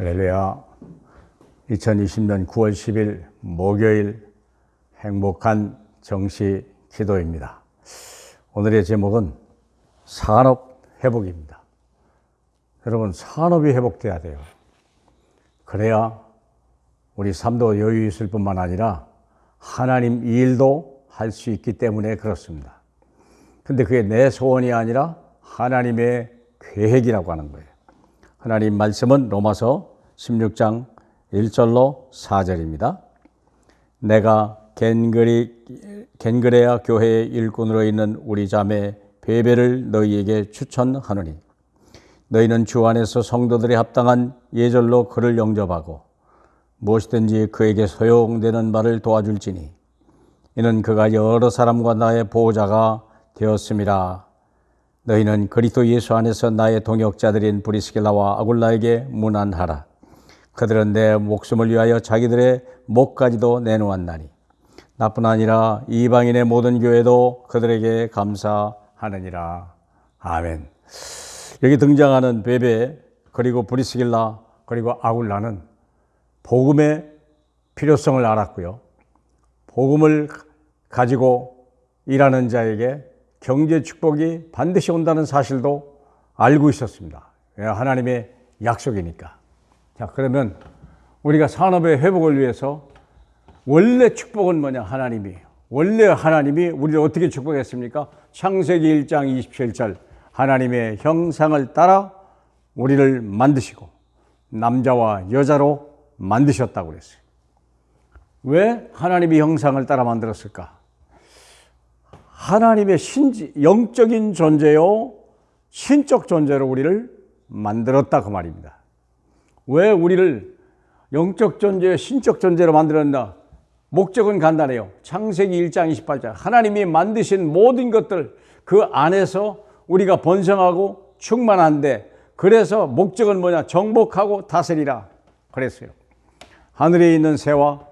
할렐루야. 2020년 9월 10일 목요일 행복한 정시 기도입니다. 오늘의 제목은 산업 회복입니다. 여러분, 산업이 회복돼야 돼요. 그래야 우리 삶도 여유 있을 뿐만 아니라 하나님 일도 할 수 있기 때문에 그렇습니다. 근데 그게 내 소원이 아니라 하나님의 계획이라고 하는 거예요. 하나님 말씀은 로마서 16장 1절로 4절입니다. 내가 겐그레아 교회의 일꾼으로 있는 우리 자매 베베를 너희에게 추천하노니 너희는 주 안에서 성도들의 합당한 예절로 그를 영접하고 무엇이든지 그에게 소용되는 바를 도와줄지니 이는 그가 여러 사람과 나의 보호자가 되었음이라. 너희는 그리스도 예수 안에서 나의 동역자들인 브리스길라와 아굴라에게 문안하라. 그들은 내 목숨을 위하여 자기들의 목까지도 내놓았나니 나뿐 아니라 이방인의 모든 교회도 그들에게 감사하느니라. 아멘. 여기 등장하는 베베 그리고 브리스길라 그리고 아굴라는 복음의 필요성을 알았고요. 복음을 가지고 일하는 자에게 경제 축복이 반드시 온다는 사실도 알고 있었습니다. 하나님의 약속이니까. 자, 그러면 우리가 산업의 회복을 위해서 원래 축복은 뭐냐? 하나님이에요. 원래 하나님이 우리를 어떻게 축복했습니까? 창세기 1장 27절 하나님의 형상을 따라 우리를 만드시고 남자와 여자로 만드셨다고 그랬어요. 왜 하나님이 형상을 따라 만들었을까? 하나님의 영적인 존재요 신적 존재로 우리를 만들었다 그 말입니다. 왜 우리를 영적 존재, 신적 존재로 만들었나? 목적은 간단해요. 창세기 1장 28절 하나님이 만드신 모든 것들 그 안에서 우리가 번성하고 충만한데 그래서 목적은 뭐냐? 정복하고 다스리라 그랬어요. 하늘에 있는 새와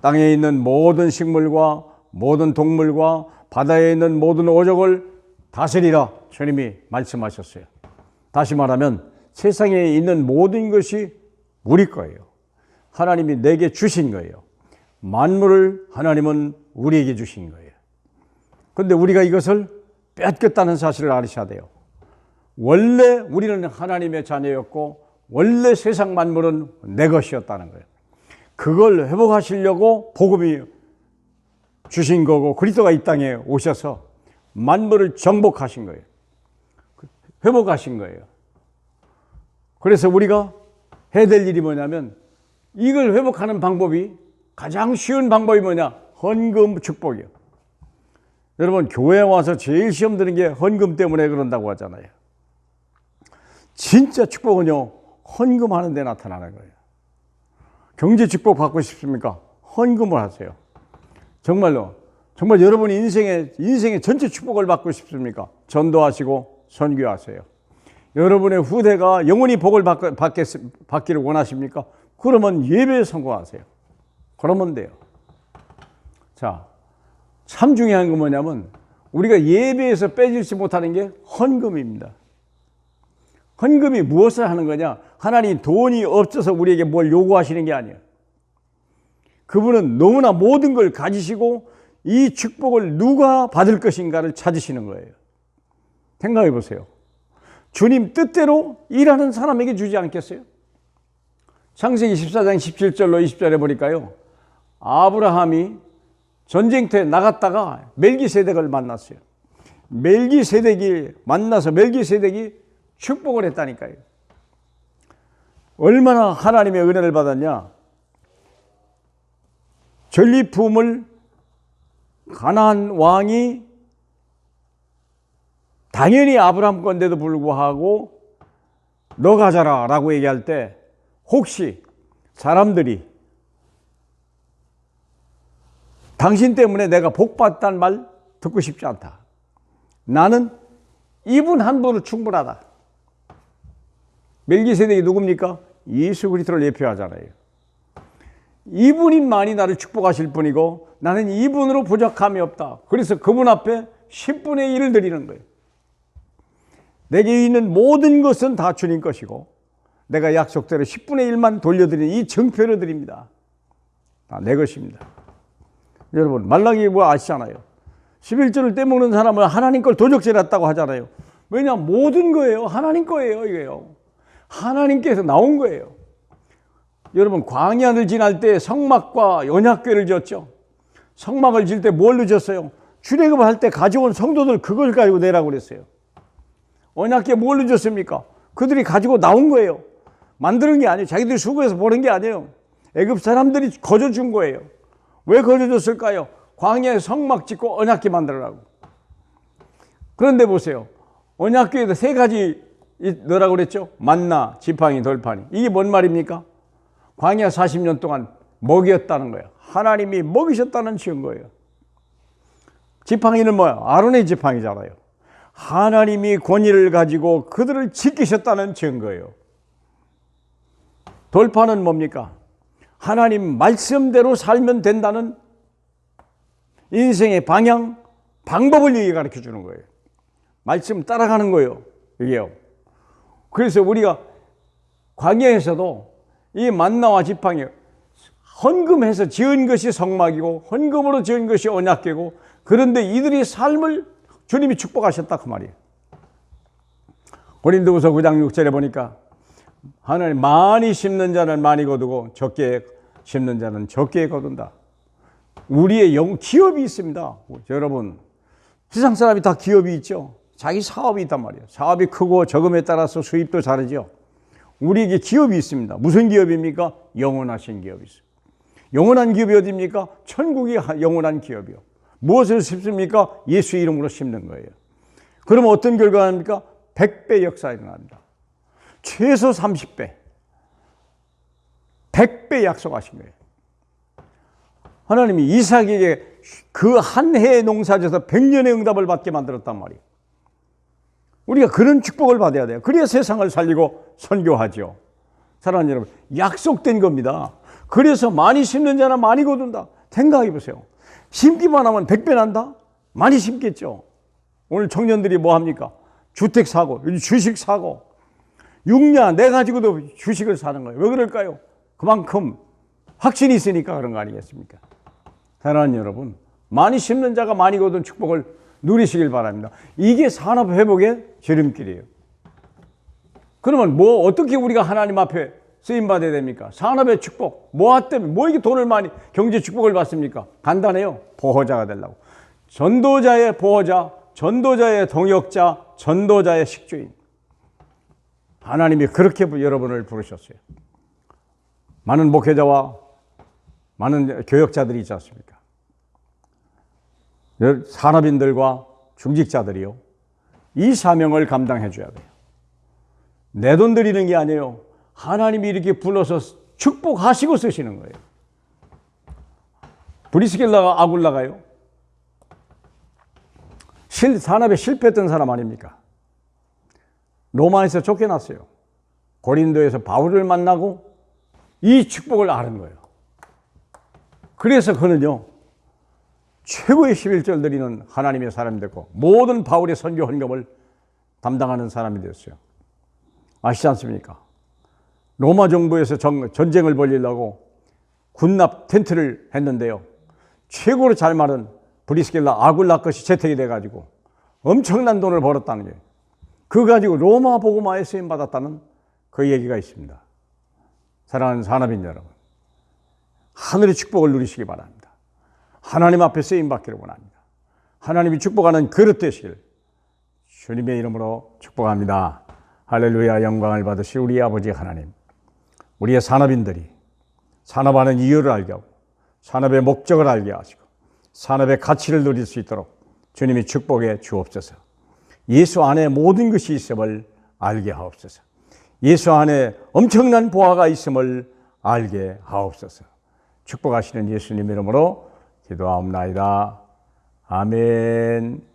땅에 있는 모든 식물과 모든 동물과 바다에 있는 모든 오족을 다스리라 주님이 말씀하셨어요. 다시 말하면 세상에 있는 모든 것이 우리 거예요. 하나님이 내게 주신 거예요. 만물을 하나님은 우리에게 주신 거예요. 그런데 우리가 이것을 뺏겼다는 사실을 아셔야 돼요. 원래 우리는 하나님의 자녀였고 원래 세상 만물은 내 것이었다는 거예요. 그걸 회복하시려고 복음이 주신 거고 그리스도가 이 땅에 오셔서 만물을 정복하신 거예요. 회복하신 거예요. 그래서 우리가 해야 될 일이 뭐냐면 이걸 회복하는 방법이 가장 쉬운 방법이 뭐냐? 헌금 축복이에요. 여러분, 교회 와서 제일 시험 드는 게 헌금 때문에 그런다고 하잖아요. 진짜 축복은요, 헌금하는 데 나타나는 거예요. 경제 축복 받고 싶습니까? 헌금을 하세요. 정말로. 정말 여러분이 인생의 전체 축복을 받고 싶습니까? 전도하시고 선교하세요. 여러분의 후대가 영원히 복을 받기를 원하십니까? 그러면 예배에 성공하세요. 그러면 돼요. 자, 참 중요한 건 뭐냐면 우리가 예배에서 빼질지 못하는 게 헌금입니다. 헌금이 무엇을 하는 거냐? 하나님 돈이 없어서 우리에게 뭘 요구하시는 게 아니에요. 그분은 너무나 모든 걸 가지시고 이 축복을 누가 받을 것인가를 찾으시는 거예요. 생각해 보세요. 주님 뜻대로 일하는 사람에게 주지 않겠어요? 창세기 14장 17절로 20절에 보니까요. 아브라함이 전쟁터에 나갔다가 멜기세덱을 만났어요. 멜기세덱이 만나서 멜기세덱이 축복을 했다니까요. 얼마나 하나님의 은혜를 받았냐? 전리품을 가나안 왕이 당연히 아브라함 건데도 불구하고 너 가져라 라고 얘기할 때 혹시 사람들이 당신 때문에 내가 복 받았다는 말 듣고 싶지 않다. 나는 이분 한 분으로 충분하다. 멜기세덱이 누굽니까? 예수 그리스도를 예표하잖아요. 이분만이 나를 축복하실 분이고 나는 이분으로 부족함이 없다. 그래서 그분 앞에 10분의 1을 드리는 거예요. 내게 있는 모든 것은 다 주님 것이고 내가 약속대로 10분의 1만 돌려드리는 이 정표를 드립니다. 다 내 것입니다. 여러분, 말라기 뭐 아시잖아요. 11조를 떼먹는 사람은 하나님 걸 도적질했다고 하잖아요. 왜냐, 모든 거예요. 하나님 거예요, 이게요. 하나님께서 나온 거예요. 여러분, 광야를 지날 때 성막과 언약궤를 졌죠. 성막을 질 때 뭘로 졌어요? 출애굽할 때 가져온 성도들 그걸 가지고 내라고 그랬어요. 언약궤 뭘로 졌습니까? 그들이 가지고 나온 거예요. 만드는 게 아니에요. 자기들이 수고해서 보는 게 아니에요. 애굽 사람들이 거저준 거예요. 왜 거저줬을까요? 광야에 성막 짓고 언약궤 만들으라고. 그런데 보세요. 언약궤에도 세 가지 넣으라고 그랬죠. 만나, 지팡이, 돌판이. 이게 뭔 말입니까? 광야 40년 동안 먹였다는 거예요. 하나님이 먹이셨다는 증거예요. 지팡이는 뭐야? 아론의 지팡이잖아요. 하나님이 권위를 가지고 그들을 지키셨다는 증거예요. 돌판은 뭡니까? 하나님 말씀대로 살면 된다는 인생의 방향, 방법을 가르쳐 주는 거예요. 말씀 따라가는 거예요. 이게요. 그래서 우리가 광야에서도 이 만나와 지팡이 헌금해서 지은 것이 성막이고 헌금으로 지은 것이 언약궤고, 그런데 이들의 삶을 주님이 축복하셨다 그 말이에요. 고린도후서 9장 6절에 보니까 하나님 많이 심는 자는 많이 거두고 적게 심는 자는 적게 거둔다. 우리의 기업이 있습니다. 여러분, 세상 사람이 다 기업이 있죠. 자기 사업이 있단 말이에요. 사업이 크고 적음에 따라서 수입도 다르죠. 우리에게 기업이 있습니다. 무슨 기업입니까? 영원하신 기업이 있어요. 영원한 기업이 어디입니까? 천국이 영원한 기업이요. 무엇을 심습니까? 예수 이름으로 심는 거예요. 그러면 어떤 결과가 납니까? 100배 역사 일어납니다. 최소 30배. 100배 약속하신 거예요. 하나님이 이삭에게 그 한 해의 농사져서 100년의 응답을 받게 만들었단 말이에요. 우리가 그런 축복을 받아야 돼요. 그래야 세상을 살리고 선교하죠. 사랑하는 여러분, 약속된 겁니다. 그래서 많이 심는 자는 많이 거둔다. 생각해 보세요. 심기만 하면 100배 난다? 많이 심겠죠. 오늘 청년들이 뭐 합니까? 주택 사고, 주식 사고, 6년 내 가지고도 주식을 사는 거예요. 왜 그럴까요? 그만큼 확신이 있으니까 그런 거 아니겠습니까? 사랑하는 여러분, 많이 심는 자가 많이 거둔 축복을 누리시길 바랍니다. 이게 산업 회복의 지름길이에요. 그러면 뭐 어떻게 우리가 하나님 앞에 쓰임 받아야 됩니까? 산업의 축복. 뭐 때문에 뭐 이게 돈을 많이 경제 축복을 받습니까? 간단해요. 보호자가 되려고. 전도자의 보호자, 전도자의 동역자, 전도자의 식주인. 하나님이 그렇게 여러분을 부르셨어요. 많은 목회자와 많은 교역자들이 있지 않습니까? 산업인들과 중직자들이요, 이 사명을 감당해 줘야 돼요. 내 돈 드리는 게 아니에요. 하나님이 이렇게 불러서 축복하시고 쓰시는 거예요. 브리스길라가 아굴라가요, 산업에 실패했던 사람 아닙니까? 로마에서 쫓겨났어요. 고린도에서 바울을 만나고 이 축복을 아는 거예요. 그래서 그는요, 최고의 11절 드리는 하나님의 사람이 됐고, 모든 바울의 선교 헌금을 담당하는 사람이 됐어요. 아시지 않습니까? 로마 정부에서 전쟁을 벌이려고 군납 텐트를 했는데요, 최고로 잘 마른 브리스길라 아굴라 것이 채택이 돼가지고 엄청난 돈을 벌었다는 거예요. 그거 가지고 로마 복음화에 쓰임 받았다는 그 얘기가 있습니다. 사랑하는 산업인 여러분, 하늘의 축복을 누리시기 바랍니다. 하나님 앞에 쓰임 받기를 원합니다. 하나님이 축복하는 그릇 되시길 주님의 이름으로 축복합니다. 할렐루야. 영광을 받으실 우리 아버지 하나님, 우리의 산업인들이 산업하는 이유를 알게 하고 산업의 목적을 알게 하시고 산업의 가치를 누릴 수 있도록 주님이 축복해 주옵소서. 예수 안에 모든 것이 있음을 알게 하옵소서. 예수 안에 엄청난 보화가 있음을 알게 하옵소서. 축복하시는 예수님 이름으로 기도하옵나이다. 아멘.